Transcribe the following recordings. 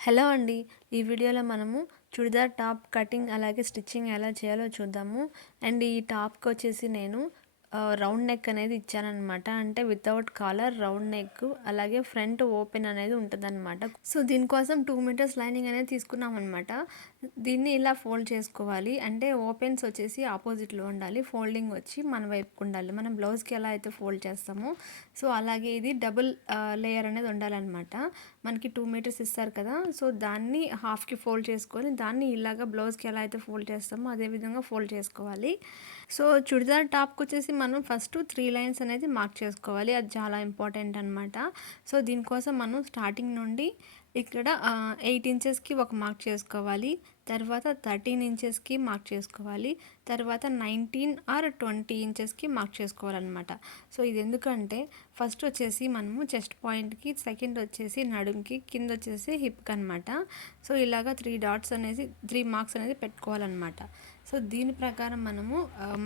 Hello అండి. ఈ వీడియోలో మనము చుడిదార్ టాప్ కటింగ్ అలాగే స్టిచ్చింగ్ ఎలా చేయాలో చూద్దాము. అండ్ ఈ టాప్‌కొచ్చేసి నేను రౌండ్ నెక్ అనేది ఇచ్చాననమాట. అంటే వితౌట్ కాలర్ రౌండ్ నెక్ అలాగే ఫ్రంట్ ఓపెన్ అనేది ఉంటదనమాట. సో, దీనికోసం 2 మీటర్స్ లైనింగ్ అనేది తీసుకున్నామనమాట. దీన్ని ఇలా ఫోల్డ్ చేసుకోవాలి. అంటే ఓపెన్స్ వచ్చేసి ఆపోజిట్‌లో ఉండాలి. ఫోల్డింగ్ వచ్చి మన వైపుకు ఉండాలి. మనం బ్లౌజ్‌కి ఎలా అయితే ఫోల్డ్ చేస్తామో సో, అలాగే ఇది డబుల్ లేయర్ అనేది ఉండాలనమాట. మనకి 2 మీటర్స్ ఇస్తారు కదా! సో, దాన్ని హాఫ్‌కి ఫోల్డ్ చేసుకొని దాన్ని ఇలాగా బ్లౌజ్‌కి ఎలా అయితే ఫోల్డ్ చేస్తామో అదే విధంగా ఫోల్డ్ చేసుకోవాలి. సో, చుడిదార్ టాప్‌కొచ్చేసి మనం ఫస్ట్ 3 లైన్స్ అనేది మార్క్ చేసుకోవాలి. అది చాలా ఇంపార్టెంట్ అనమాట. సో, దీనికోసం మనం స్టార్టింగ్ నుండి ఇక్కడ 8 ఇంచెస్‌కి ఒక మార్క్ చేసుకోవాలి. తర్వాత 13 ఇంచెస్‌కి మార్క్ చేసుకోవాలి. తర్వాత 19 ఆర్ 20 ఇంచెస్‌కి మార్క్ చేసుకోవాలనమాట. సో, ఇది ఎందుకంటే ఫస్ట్ వచ్చేసి మనము చెస్ట్ పాయింట్‌కి, సెకండ్ వచ్చేసి నడుంకి, కింద వచ్చేసి హిప్‌కి అనమాట. సో, ఇలాగా 3 డాట్స్ అనేసి 3 మార్క్స్ అనేది పెట్టుకోవాలన్నమాట. సో, దీని ప్రకారం మనము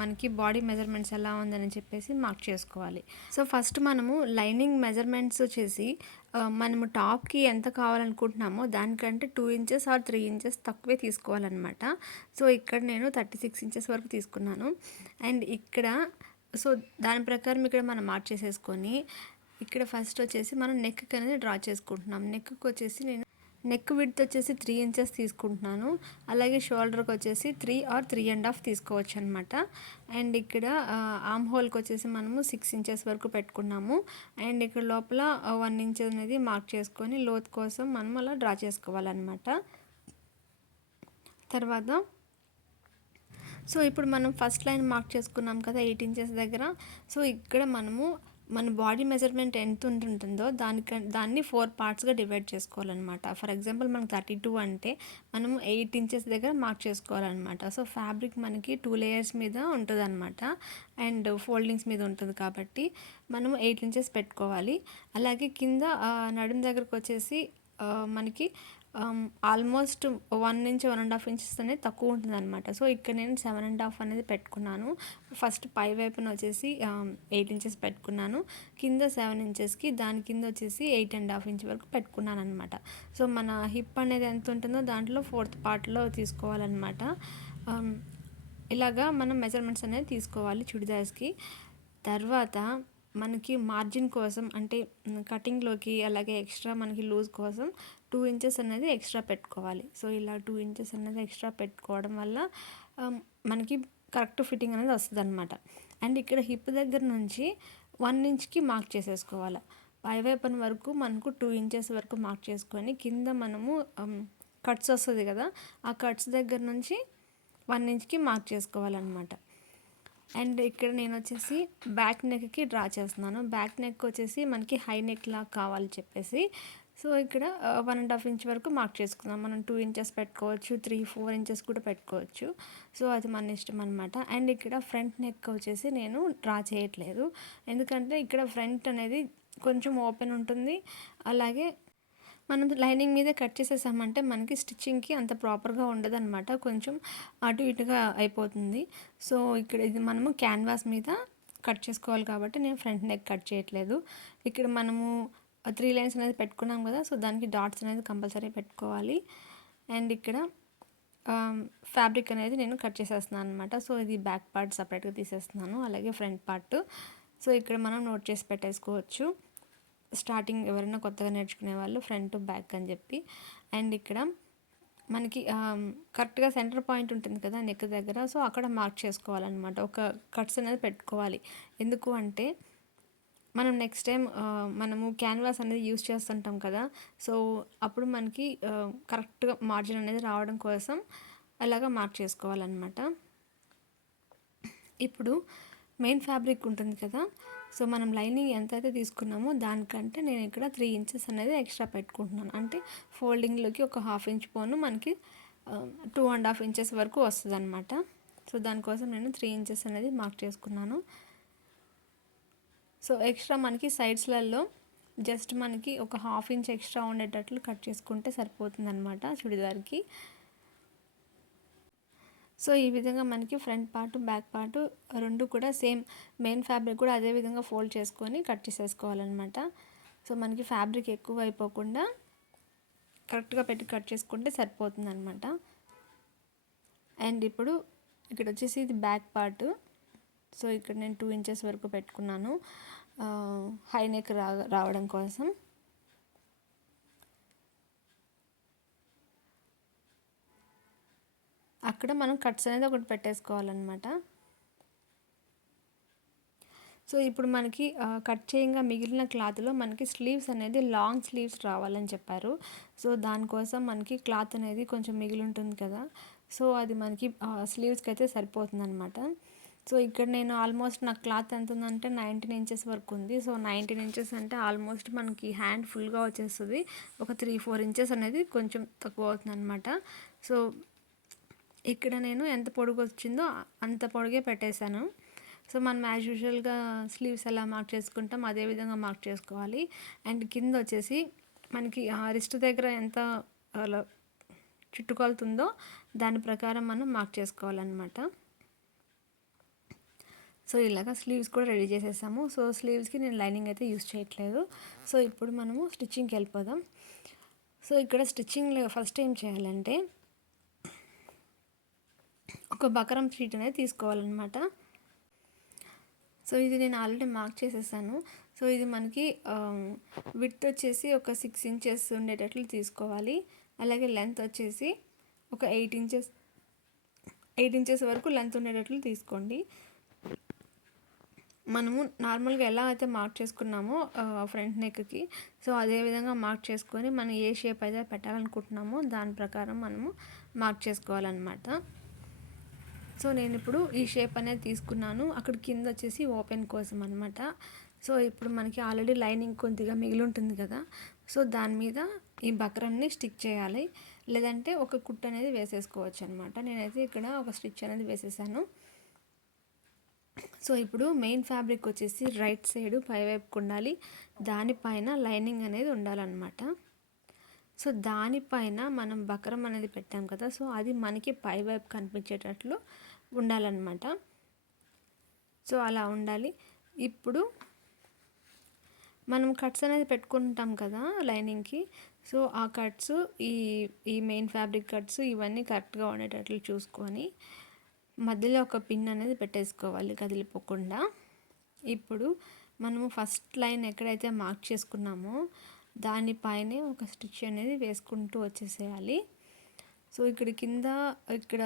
మనకి బాడీ మెజర్మెంట్స్ ఎలా ఉందని చెప్పేసి మార్క్ చేసుకోవాలి. సో, ఫస్ట్ మనము లైనింగ్ మెజర్మెంట్స్ వచ్చేసి మనము టాప్‌కి ఎంత కావాలనుకుంటున్నామో దానికంటే 2 ఇంచెస్ ఆర్ 3 ఇంచెస్ తక్కువే తీసుకోవాలన్నమాట. సో, ఇక్కడ నేను 36 ఇంచెస్ వరకు తీసుకున్నాను. అండ్ ఇక్కడ సో, దాని ప్రకారం ఇక్కడ మనం మార్క్ చేసేసుకొని ఇక్కడ ఫస్ట్ వచ్చేసి మనం నెక్‌కి అనేది డ్రా చేసుకుంటున్నాం. నెక్‌కి వచ్చేసి నేను నెక్ విడ్త్ వచ్చేసి 3 ఇంచెస్ తీసుకుంటున్నాను. అలాగే షోల్డర్‌కి వచ్చేసి 3 ఆర్ 3½ తీసుకోవచ్చు అనమాట. అండ్ ఇక్కడ ఆర్మ్ హోల్‌కి వచ్చేసి మనము 6 ఇంచెస్ వరకు పెట్టుకున్నాము. అండ్ ఇక్కడ లోపల 1 ఇంచ్ అనేది మార్క్ చేసుకొని లోత్ కోసం మనం అలా డ్రా చేసుకోవాలన్నమాట. తర్వాత సో, ఇప్పుడు మనం ఫస్ట్ లైన్ మార్క్ చేసుకున్నాం కదా 8 ఇంచెస్ దగ్గర. సో, ఇక్కడ మనము మన బాడీ మెజర్మెంట్ ఎంత ఉంటుందో దాన్ని 4 పార్ట్స్‌గా డివైడ్ చేసుకోవాలన్నమాట. ఫర్ ఎగ్జాంపుల్ మనకు 32 అంటే మనము 8 ఇంచెస్ దగ్గర మార్క్ చేసుకోవాలన్నమాట. సో, ఫ్యాబ్రిక్ మనకి 2 లేయర్స్ మీద ఉంటదన్నమాట. అండ్ ఫోల్డింగ్స్ మీద ఉంటుంది కాబట్టి మనము 8 ఇంచెస్ పెట్టుకోవాలి. అలాగే కింద నడుము దగ్గరకొచ్చేసి మనకి ఆల్మోస్ట్ 1 ఇంచ్, 1½ ఇంచెస్ అనేది తక్కువ ఉంటుందన్నమాట. సో, ఇక్కడ నేను 7½ అనేది పెట్టుకున్నాను. ఫస్ట్ పై వైపున వచ్చేసి 8 ఇంచెస్ పెట్టుకున్నాను. కింద 7 ఇంచెస్‌కి దాని కింద వచ్చేసి 8½ ఇంచ్ వరకు పెట్టుకున్నానన్నమాట. సో, మన హిప్ అనేది ఎంత ఉంటుందో దాంట్లో 4th పార్ట్‌లో తీసుకోవాలన్నమాట. ఇలాగా మనం మెజర్మెంట్స్ అనేది తీసుకోవాలి చుడిదార్స్‌కి. తర్వాత మనకి మార్జిన్ కోసం అంటే కటింగ్‌లోకి అలాగే ఎక్స్ట్రా మనకి లూజ్ కోసం 2 ఇంచెస్ అనేది ఎక్స్ట్రా పెట్టుకోవాలి. సో, ఇలా 2 ఇంచెస్ అనేది ఎక్స్ట్రా పెట్టుకోవడం వల్ల మనకి కరెక్ట్ ఫిట్టింగ్ అనేది వస్తదనమాట. అండ్ ఇక్కడ హిప్ దగ్గర నుంచి 1 ఇంచ్‌కి మార్క్ చేసేసుకోవాలి. పై వైపున వరకు మనకు 2 ఇంచెస్ వరకు మార్క్ చేసుకొని కింద మనము కట్స్ వస్తది కదా! ఆ కట్స్ దగ్గర నుంచి 1 ఇంచ్‌కి మార్క్ చేసుకోవాలన్నమాట. అండ్ ఇక్కడ నేను వచ్చేసి బ్యాక్ నెక్‌కి డ్రా చేస్తున్నాను. బ్యాక్ నెక్ వచ్చేసి మనకి హై నెక్ లాగా కావాలి చెప్పేసి సో, ఇక్కడ 1½ ఇంచ్ వరకు మార్క్ చేసుకుందాం. మనం 2 ఇంచెస్ పెట్టుకోవచ్చు. 3, 4 ఇంచెస్ కూడా పెట్టుకోవచ్చు. సో, అది మన ఇష్టం అనమాట. అండ్ ఇక్కడ ఫ్రంట్ నెక్ వచ్చేసి నేను డ్రా చేయట్లేదు. ఎందుకంటే ఇక్కడ ఫ్రంట్ అనేది కొంచెం ఓపెన్ ఉంటుంది. అలాగే మనం లైనింగ్ మీదే కట్ చేసేసామంటే మనకి స్టిచ్చింగ్‌కి అంత ప్రాపర్‌గా ఉండదనమాట. కొంచెం అటు ఇటుగా అయిపోతుంది. సో, ఇక్కడ ఇది మనము క్యాన్వాస్ మీద కట్ చేసుకోవాలి కాబట్టి నేను ఫ్రంట్ నెక్ కట్ చేయట్లేదు. ఇక్కడ మనము 3 లైన్స్ అనేది పెట్టుకున్నాం కదా! సో, దానికి డాట్స్ అనేది కంపల్సరీ పెట్టుకోవాలి. అండ్ ఇక్కడ ఫ్యాబ్రిక్ అనేది నేను కట్ చేసేస్తున్నాను అనమాట. సో, ఇది బ్యాక్ పార్ట్ సపరేట్‌గా తీసేస్తున్నాను. అలాగే ఫ్రంట్ పార్ట్. సో, ఇక్కడ మనం నోట్ చేసి పెట్టేసుకోవచ్చు. స్టార్టింగ్ ఎవరైనా కొత్తగా నేర్చుకునే వాళ్ళు ఫ్రంట్, బ్యాక్ అని చెప్పి. అండ్ ఇక్కడ మనకి కరెక్ట్‌గా సెంటర్ పాయింట్ ఉంటుంది కదా నెక్ దగ్గర. సో, అక్కడ మార్క్ చేసుకోవాలన్నమాట. ఒక కట్స్ అనేది పెట్టుకోవాలి. ఎందుకు అంటే మనం నెక్స్ట్ టైం మనము క్యాన్వాస్ అనేది యూస్ చేస్తుంటాం కదా! సో, అప్పుడు మనకి కరెక్ట్‌గా మార్జిన్ అనేది రావడం కోసం అలాగా మార్క్ చేసుకోవాలన్నమాట. ఇప్పుడు మెయిన్ ఫ్యాబ్రిక్ ఉంటుంది కదా! సో, మనం లైనింగ్ ఎంతైతే తీసుకున్నామో దానికంటే నేను ఇక్కడ 3 ఇంచెస్ అనేది ఎక్స్ట్రా పెట్టుకుంటున్నాను. అంటే ఫోల్డింగ్‌లోకి ఒక 1/2 ఇంచ్ పోను మనకి 2½ ఇంచెస్ వరకు వస్తదనమాట. సో, దానికోసం నేను 3 ఇంచెస్ అనేది మార్క్ చేసుకున్నాను. సో, ఎక్స్ట్రా మనకి సైడ్స్‌లలో జస్ట్ మనకి ఒక 1/2 ఇంచ్ ఎక్స్ట్రా ఉండేటట్లు కట్ చేసుకుంటే సరిపోతుందనమాట చుడిదార్‌కి. సో, ఈ విధంగా మనకి ఫ్రంట్ పార్ట్, బ్యాక్ పార్ట్ 2 కూడా సేమ్ మెయిన్ ఫ్యాబ్రిక్ కూడా అదే విధంగా ఫోల్డ్ చేసుకొని కట్ చేసేసుకోవాలన్నమాట. సో, మనకి ఫ్యాబ్రిక్ ఎక్కువ అయిపోకుండా కరెక్ట్గా పెట్టి కట్ చేసుకుంటే సరిపోతుంది అనమాట. అండ్ ఇప్పుడు ఇక్కడ వచ్చేసి ఇది బ్యాక్ పార్ట్. సో ఇక్కడ నేను 2 ఇంచెస్ వరకు పెట్టుకున్నాను హై నెక్ రావడం కోసం. అక్కడ మనం కట్స్ అనేది ఒకటి పెట్టేసుకోవాలన్నమాట. సో ఇప్పుడు మనకి కట్ చేయంగా మిగిలిన క్లాత్లో మనకి స్లీవ్స్ అనేది లాంగ్ స్లీవ్స్ రావాలని చెప్పారు. సో దానికోసం మనకి క్లాత్ అనేది కొంచెం మిగిలి ఉంటుంది కదా, సో అది మనకి స్లీవ్స్కి అయితే సరిపోతుంది అనమాట. సో ఇక్కడ నేను ఆల్మోస్ట్ నాకు క్లాత్ ఎంత ఉందంటే 19 ఇంచెస్ వరకు ఉంది. సో 19 ఇంచెస్ అంటే ఆల్మోస్ట్ మనకి హ్యాండ్ ఫుల్గా వచ్చేస్తుంది. ఒక 3-4 ఇంచెస్ అనేది కొంచెం తక్కువ అవుతుంది అనమాట. సో ఇక్కడ నేను ఎంత పొడుగు వచ్చిందో అంత పొడుగే పెట్టేశాను. సో మనం యాజ్ యూజువల్గా స్లీవ్స్ ఎలా మార్క్ చేసుకుంటాం అదే విధంగా మార్క్ చేసుకోవాలి. అండ్ కింద వచ్చేసి మనకి రిస్ట్ దగ్గర ఎంత చుట్టుకొలుతుందో దాని ప్రకారం మనం మార్క్ చేసుకోవాలన్నమాట. సో ఇలాగా స్లీవ్స్ కూడా రెడీ చేసేసాము. సో స్లీవ్స్కి నేను లైనింగ్ అయితే యూస్ చేయట్లేదు. సో ఇప్పుడు మనము స్టిచ్చింగ్కి వెళ్ళిపోదాం. సో ఇక్కడ స్టిచ్చింగ్లో ఫస్ట్ ఏం చేయాలంటే ఒక బకరం షీట్ అనేది తీసుకోవాలన్నమాట. సో ఇది నేను ఆల్రెడీ మార్క్ చేసేసాను. సో ఇది మనకి విడ్త్ వచ్చేసి ఒక 6 ఇంచెస్ ఉండేటట్లు తీసుకోవాలి. అలాగే లెంత్ వచ్చేసి ఒక 8 ఇంచెస్ వరకు లెంత్ ఉండేటట్లు తీసుకోండి. మనము నార్మల్గా ఎలా అయితే మార్క్ చేసుకున్నామో ఫ్రంట్ నెక్కి, సో అదే విధంగా మార్క్ చేసుకొని మనం ఏ షేప్ అయితే పెట్టాలనుకుంటున్నామో దాని ప్రకారం మనము మార్క్ చేసుకోవాలన్నమాట. సో నేను ఇప్పుడు ఈ షేప్ అనేది తీసుకున్నాను. అక్కడ కింద వచ్చేసి ఓపెన్ కోసం అనమాట. సో ఇప్పుడు మనకి ఆల్రెడీ లైనింగ్ కొద్దిగా మిగిలి ఉంటుంది కదా, సో దాని మీద ఈ బక్రమ్ని స్టిక్ చేయాలి, లేదంటే ఒక కుట్టు అనేది వేసేసుకోవచ్చు అనమాట. నేనైతే ఇక్కడ ఒక స్టిచ్ అనేది వేసేసాను. సో ఇప్పుడు మెయిన్ ఫ్యాబ్రిక్ వచ్చేసి రైట్ సైడ్ పైవైపుకు ఉండాలి, దానిపైన లైనింగ్ అనేది ఉండాలన్నమాట. సో దానిపైన మనం బక్రం అనేది పెట్టాం కదా, సో అది మనకి పైవైపు కనిపించేటట్లు ఉండాలన్నమాట. సో అలా ఉండాలి. ఇప్పుడు మనం కట్స్ అనేది పెట్టుకుంటాం కదా లైనింగ్కి, సో ఆ కట్స్ ఈ మెయిన్ ఫ్యాబ్రిక్ కట్స్ ఇవన్నీ కరెక్ట్గా ఉండేటట్లు చూసుకొని మధ్యలో ఒక పిన్ అనేది పెట్టేసుకోవాలి కదిలిపోకుండా. ఇప్పుడు మనము ఫస్ట్ లైన్ ఎక్కడైతే మార్క్ చేసుకున్నామో దానిపైనే ఒక స్టిచ్ అనేది వేసుకుంటూ వచ్చేసేయాలి. సో ఇక్కడ కింద ఇక్కడ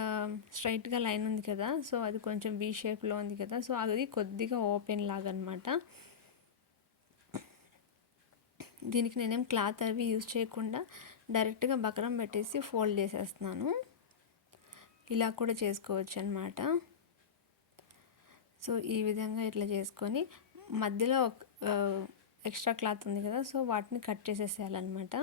స్ట్రైట్గా లైన్ ఉంది కదా, సో అది కొంచెం వీ షేప్లో ఉంది కదా, సో అది కొద్దిగా ఓపెన్ లాగా అనమాట. దీనికి నేనేం క్లాత్ అవి యూజ్ చేయకుండా డైరెక్ట్గా బక్రం పెట్టేసి ఫోల్డ్ చేసేస్తున్నాను. ఇలా కూడా చేసుకోవచ్చు అనమాట. సో ఈ విధంగా ఇట్లా చేసుకొని మధ్యలో ఎక్స్ట్రా క్లాత్ ఉంది కదా, సో వాటిని కట్ చేసేసేయాలన్నమాట.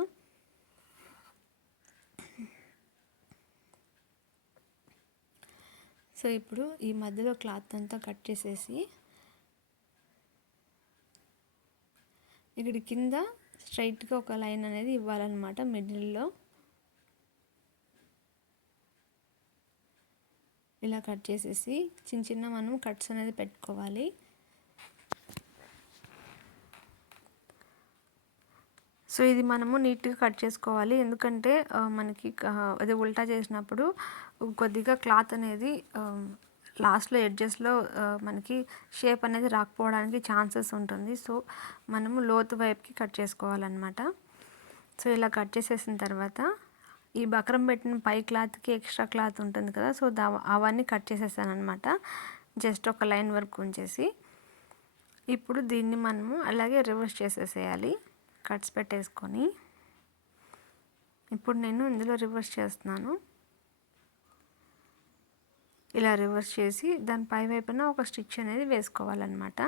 సో ఇప్పుడు ఈ మధ్యలో క్లాత్ అంతా కట్ చేసేసి ఇక్కడ కింద స్ట్రైట్గా ఒక లైన్ అనేది ఇవ్వాలన్నమాట మిడిల్లో. ఇలా కట్ చేసేసి చిన్న చిన్న మనం కట్స్ అనేది పెట్టుకోవాలి. సో ఇది మనము నీట్గా కట్ చేసుకోవాలి, ఎందుకంటే మనకి అది ఉల్టా చేసినప్పుడు కొద్దిగా క్లాత్ అనేది లాస్ట్లో ఎడ్జెస్లో మనకి షేప్ అనేది రాకపోవడానికి ఛాన్సెస్ ఉంటుంది. సో మనము లోతు వైపుకి కట్ చేసుకోవాలన్నమాట. సో ఇలా కట్ చేసేసిన తర్వాత ఈ బక్రం పెట్టిన పై క్లాత్కి ఎక్స్ట్రా క్లాత్ ఉంటుంది కదా, సో అవన్నీ కట్ చేసేసాను అనమాట, జస్ట్ ఒక లైన్ వరకు ఉంచేసి. ఇప్పుడు దీన్ని మనము అలాగే రివర్స్ చేసేసేయాలి కట్స్ పెట్టేసుకొని. ఇప్పుడు నేను ఇందులో రివర్స్ చేస్తున్నాను. ఇలా రివర్స్ చేసి దాని పై వైపున ఒక స్టిచ్ అనేది వేసుకోవాలన్నమాట.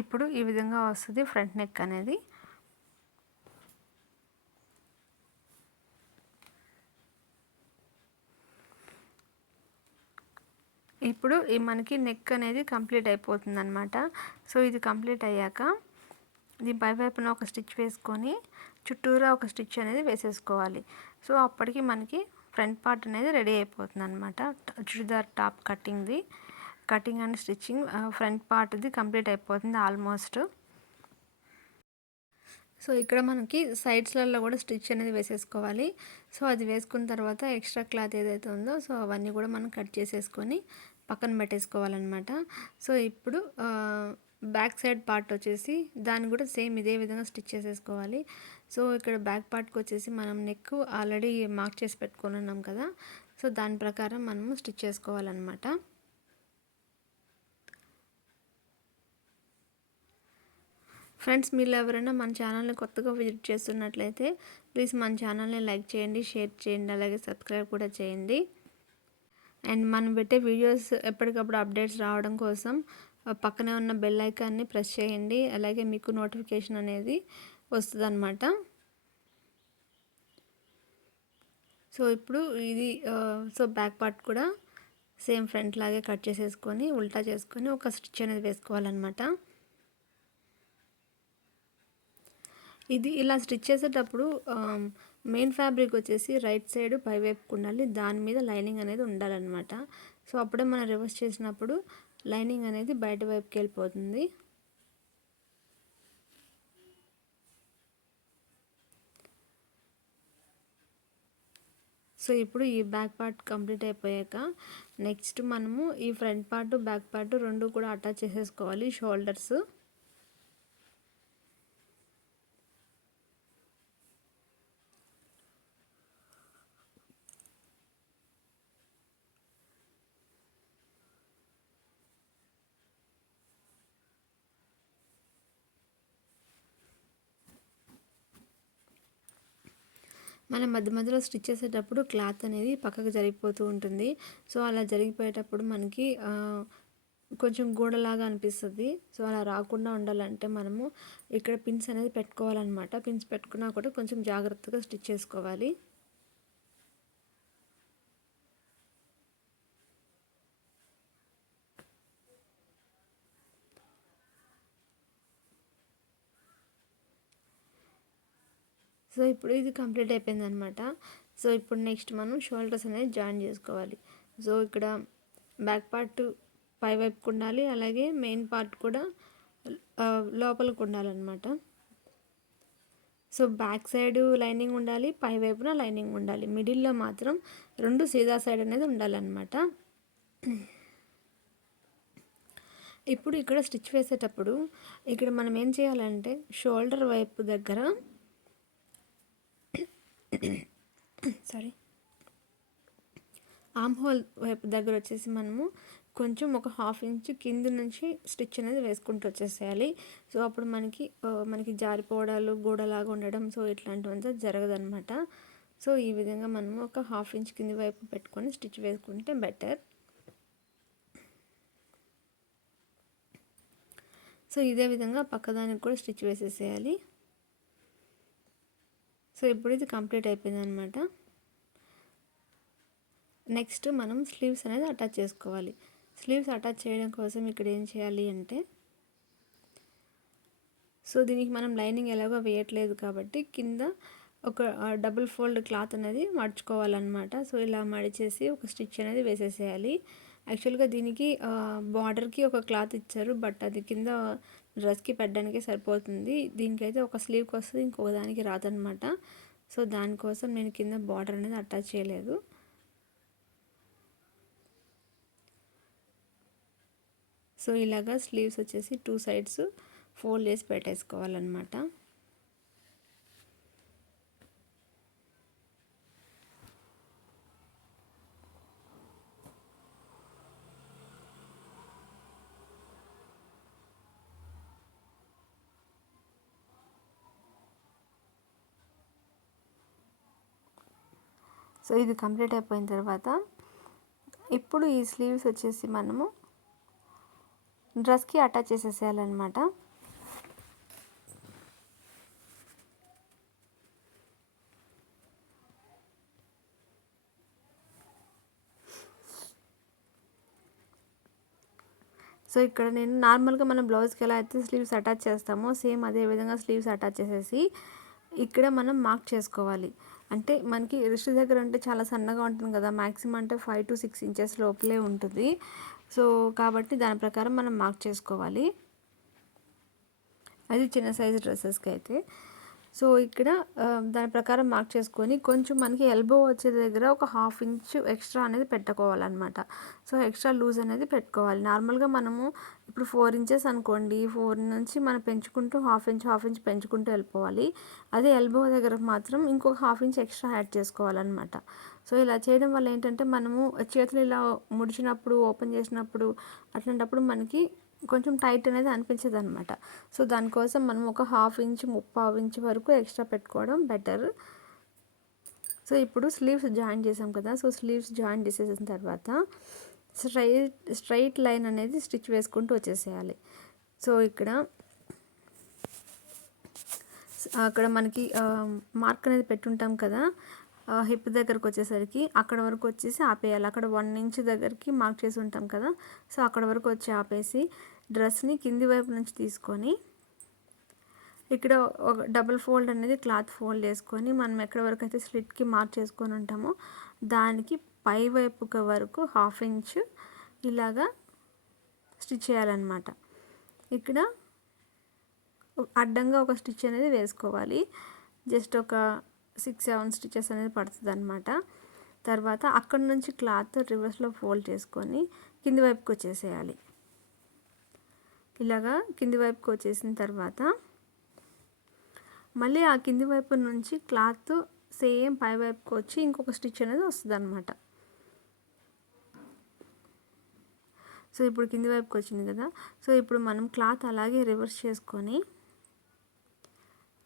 ఇప్పుడు ఈ విధంగా వస్తుంది ఫ్రంట్ నెక్ అనేది. ఇప్పుడు ఈ మనకి నెక్ అనేది కంప్లీట్ అయిపోతుంది అనమాట. సో ఇది కంప్లీట్ అయ్యాక దీని పై వైపున ఒక స్టిచ్ వేసుకొని చుట్టూరా ఒక స్టిచ్ అనేది వేసేసుకోవాలి. సో అప్పటికి మనకి ఫ్రంట్ పార్ట్ అనేది రెడీ అయిపోతుంది అనమాట. Churidar top cutting and stitching front పార్ట్ది కంప్లీట్ అయిపోతుంది ఆల్మోస్ట్. సో ఇక్కడ మనకి సైడ్స్లలో కూడా స్టిచ్ అనేది వేసేసుకోవాలి. సో అది వేసుకున్న తర్వాత ఎక్స్ట్రా క్లాత్ ఏదైతే ఉందో సో అవన్నీ కూడా మనం కట్ చేసేసుకొని పక్కన పెట్టేసుకోవాలన్నమాట. సో ఇప్పుడు బ్యాక్ సైడ్ పార్ట్ వచ్చేసి దాన్ని కూడా సేమ్ ఇదే విధంగా స్టిచ్ చేసేసుకోవాలి. సో ఇక్కడ బ్యాక్ పార్ట్కి వచ్చేసి మనం నెక్ ఆల్రెడీ మార్క్ చేసి పెట్టుకొని ఉన్నాం కదా, సో దాని ప్రకారం మనము స్టిచ్ చేసుకోవాలన్నమాట. ఫ్రెండ్స్, మీరు ఎవరైనా మన ఛానల్ని కొత్తగా విజిట్ చేస్తున్నట్లయితే ప్లీజ్ మన ఛానల్ని లైక్ చేయండి, షేర్ చేయండి, అలాగే సబ్స్క్రైబ్ కూడా చేయండి. అండ్ మనం పెట్టే వీడియోస్ ఎప్పటికప్పుడు అప్డేట్స్ రావడం కోసం పక్కనే ఉన్న బెల్ ఐకాన్ని ప్రెస్ చేయండి. అలాగే మీకు నోటిఫికేషన్ అనేది వస్తుందన్నమాట. సో ఇప్పుడు ఇది బ్యాక్ పార్ట్ కూడా సేమ్ ఫ్రంట్ లాగే కట్ చేసేసుకొని ఉల్టా చేసుకొని ఒక స్టిచ్ అనేది వేసుకోవాలన్నమాట. ఇది ఇలా స్టిచ్ చేసేటప్పుడు మెయిన్ ఫ్యాబ్రిక్ వచ్చేసి రైట్ సైడ్ పైవైపుకు ఉండాలి, దాని మీద లైనింగ్ అనేది ఉండాలన్నమాట. సో అప్పుడే మనం రివర్స్ చేసినప్పుడు లైనింగ్ అనేది బయట వైపుకి వెళ్ళిపోతుంది. సో ఇప్పుడు ఈ బ్యాక్ పార్ట్ కంప్లీట్ అయిపోయాక నెక్స్ట్ మనము ఈ ఫ్రంట్ పార్ట్ బ్యాక్ పార్ట్ రెండు కూడా అటాచ్ చేసేసుకోవాలి. షోల్డర్స్ మనం మధ్య మధ్యలో స్టిచ్ చేసేటప్పుడు క్లాత్ అనేది పక్కకు జరిగిపోతూ ఉంటుంది. సో అలా జరిగిపోయేటప్పుడు మనకి కొంచెం గోడలాగా అనిపిస్తుంది. సో అలా రాకుండా ఉండాలంటే మనము ఇక్కడ పిన్స్ అనేది పెట్టుకోవాలన్నమాట. పిన్స్ పెట్టుకున్నా కూడా కొంచెం జాగ్రత్తగా స్టిచ్ చేసుకోవాలి. సో ఇప్పుడు ఇది కంప్లీట్ అయిపోయింది అనమాట. సో ఇప్పుడు నెక్స్ట్ మనం షోల్డర్స్ అనేది జాయిన్ చేసుకోవాలి. సో ఇక్కడ బ్యాక్ పార్ట్ పై వైపుకు ఉండాలి, అలాగే మెయిన్ పార్ట్ కూడా లోపలికి ఉండాలన్నమాట. సో బ్యాక్ సైడ్ లైనింగ్ ఉండాలి, పై వైపున లైనింగ్ ఉండాలి, మిడిల్లో మాత్రం రెండు సీదా సైడ్ అనేది ఉండాలన్నమాట. ఇప్పుడు ఇక్కడ స్టిచ్ వేసేటప్పుడు ఇక్కడ మనం ఏం చేయాలంటే షోల్డర్ వైపు దగ్గర సారీ ఆర్మ్ హోల్ వైపు దగ్గర వచ్చేసి మనము కొంచెం ఒక 1/2 ఇంచ్ కింద నుంచి స్టిచ్ అనేది వేసుకుంటూ వచ్చేసేయాలి. సో అప్పుడు మనకి జారిపోవడాలు గోడలాగా ఉండడం సో ఇట్లాంటివంతా జరగదన్నమాట. సో ఈ విధంగా మనము ఒక 1/2 ఇంచ్ కింది వైపు పెట్టుకొని స్టిచ్ వేసుకుంటే బెటర్. సో ఇదే విధంగా పక్కదానికి కూడా స్టిచ్ వేసేసేయాలి. సో ఇప్పుడు ఇది కంప్లీట్ అయిపోయింది అనమాట. నెక్స్ట్ మనం స్లీవ్స్ అనేది అటాచ్ చేసుకోవాలి. స్లీవ్స్ అటాచ్ చేయడం కోసం ఇక్కడ ఏం చేయాలి అంటే సో దీనికి మనం లైనింగ్ ఎలాగో వేయట్లేదు కాబట్టి కింద ఒక డబుల్ ఫోల్డ్ క్లాత్ అనేది మడుచుకోవాలన్నమాట. సో ఇలా మడిచేసి ఒక స్టిచ్ అనేది వేసేసేయాలి. యాక్చువల్గా దీనికి బార్డర్కి ఒక క్లాత్ ఇచ్చారు, బట్ అది కింద డ్రెస్కి పెట్టడానికే సరిపోతుంది. దీనికైతే ఒక స్లీవ్కి వస్తుంది, ఇంకొక దానికి రాదనమాట. సో దానికోసం నేను కింద బార్డర్ అనేది అటాచ్ చేయలేదు. సో ఇలాగా స్లీవ్స్ వచ్చేసి 2 సైడ్స్ ఫోల్డ్ చేసి పెట్టేసుకోవాలన్నమాట. సో ఇది కంప్లీట్ అయిపోయిన తర్వాత ఇప్పుడు ఈ స్లీవ్స్ వచ్చేసి మనము డ్రెస్కి అటాచ్ చేసేసేయాలన్నమాట. సో ఇక్కడ నేను నార్మల్గా మనం బ్లౌజ్కి ఎలా అయితే స్లీవ్స్ అటాచ్ చేస్తామో సేమ్ అదే విధంగా స్లీవ్స్ అటాచ్ చేసేసి ఇక్కడ మనం మార్క్ చేసుకోవాలి. అంటే మనకి రిస్ట్ దగ్గర అంటే చాలా సన్నగా ఉంటుంది కదా, మ్యాక్సిమం అంటే 5 to 6 ఇంచెస్ లోపలే ఉంటుంది. సో కాబట్టి దాని ప్రకారం మనం మార్క్ చేసుకోవాలి, అది చిన్న సైజు డ్రెస్సెస్కి అయితే. సో ఇక్కడ దాని ప్రకారం మార్క్ చేసుకొని కొంచెం మనకి ఎల్బో వచ్చే దగ్గర ఒక 1/2 ఇంచ్ ఎక్స్ట్రా అనేది పెట్టుకోవాలన్నమాట. సో ఎక్స్ట్రా లూజ్ అనేది పెట్టుకోవాలి. నార్మల్గా మనము ఇప్పుడు 4 ఇంచెస్ అనుకోండి, 4 నుంచి మనం పెంచుకుంటూ 1/2 ఇంచ్ పెంచుకుంటూ వెళ్ళిపోవాలి. అదే ఎల్బో దగ్గర మాత్రం ఇంకొక 1/2 ఇంచ్ ఎక్స్ట్రా యాడ్ చేసుకోవాలన్నమాట. సో ఇలా చేయడం వల్ల ఏంటంటే మనము చేతులు ఇలా ముడిచినప్పుడు, ఓపెన్ చేసినప్పుడు అట్లాంటప్పుడు మనకి కొంచెం టైట్ అనేది అనిపించదు అనమాట. సో దానికోసం మనం ఒక 1/2 ఇంచ్, 3/4 ఇంచ్ వరకు ఎక్స్ట్రా పెట్టుకోవడం బెటర్. సో ఇప్పుడు స్లీవ్స్ జాయిన్ చేసాం కదా, సో స్లీవ్స్ జాయిన్ చేసేసిన తర్వాత స్ట్రైట్ లైన్ అనేది స్టిచ్ వేసుకుంటూ వచ్చేసేయాలి. సో అక్కడ మనకి మార్క్ అనేది పెట్టుంటాం కదా, హిప్ దగ్గరకు వచ్చేసరికి అక్కడ వరకు వచ్చేసి ఆపేయాలి. అక్కడ 1 ఇంచ్ దగ్గరికి మార్క్ చేసి ఉంటాం కదా, సో అక్కడ వరకు వచ్చి ఆపేసి డ్రెస్ని కింది వైపు నుంచి తీసుకొని ఇక్కడ ఒక డబుల్ ఫోల్డ్ అనేది క్లాత్ ఫోల్డ్ చేసుకొని మనం ఎక్కడ వరకు అయితే స్లిట్కి మార్క్ చేసుకొని ఉంటామో దానికి పై వైపుకి వరకు 1/2 ఇంచ్ ఇలాగా స్టిచ్ చేయాలన్నమాట. ఇక్కడ అడ్డంగా ఒక స్టిచ్ అనేది వేసుకోవాలి. జస్ట్ ఒక 6-7 స్టిచెస్ అనేది పడుతుంది అనమాట. తర్వాత అక్కడ నుంచి క్లాత్ రివర్స్లో ఫోల్డ్ చేసుకొని కింది వైపుకి వచ్చేసేయాలి. ఇలాగా కింది వైపుకి వచ్చేసిన తర్వాత మళ్ళీ ఆ కింది వైపు నుంచి క్లాత్ సేమ్ పై వైపుకి వచ్చి ఇంకొక స్టిచ్ అనేది వస్తుంది అనమాట. సో ఇప్పుడు కింది వైపుకి వచ్చింది కదా, సో ఇప్పుడు మనం క్లాత్ అలాగే రివర్స్ చేసుకొని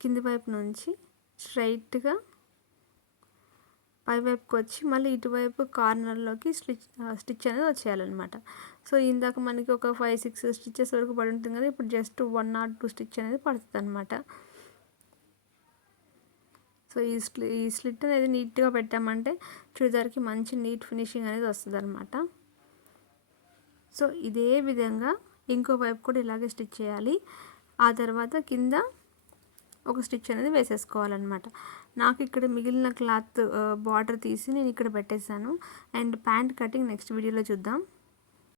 కింది వైపు నుంచి స్ట్రైట్గా పై వైపుకి వచ్చి మళ్ళీ ఇటువైపు కార్నర్లోకి స్టిచ్ అనేది వచ్చేయాలన్నమాట. సో ఇందాక మనకి ఒక 5-6 స్టిచెస్ వరకు పడి ఉంటుంది కదా, ఇప్పుడు జస్ట్ 1 or 2 స్టిచ్ అనేది పడుతుంది అనమాట. సో ఈ స్లిట్ అనేది నీట్గా పెట్టామంటే చుడిదార్కి మంచి నీట్ ఫినిషింగ్ అనేది వస్తుంది అనమాట. సో ఇదే విధంగా ఇంకో వైపు కూడా ఇలాగే స్టిచ్ చేయాలి. ఆ తర్వాత కింద ఒక స్టిచ్ అనేది వేసేసుకోవాలన్నమాట. నాకు ఇక్కడ మిగిలిన క్లాత్ బార్డర్ తీసి నేను ఇక్కడ పెట్టేశాను. అండ్ ప్యాంట్ కటింగ్ నెక్స్ట్ వీడియోలో చూద్దాం.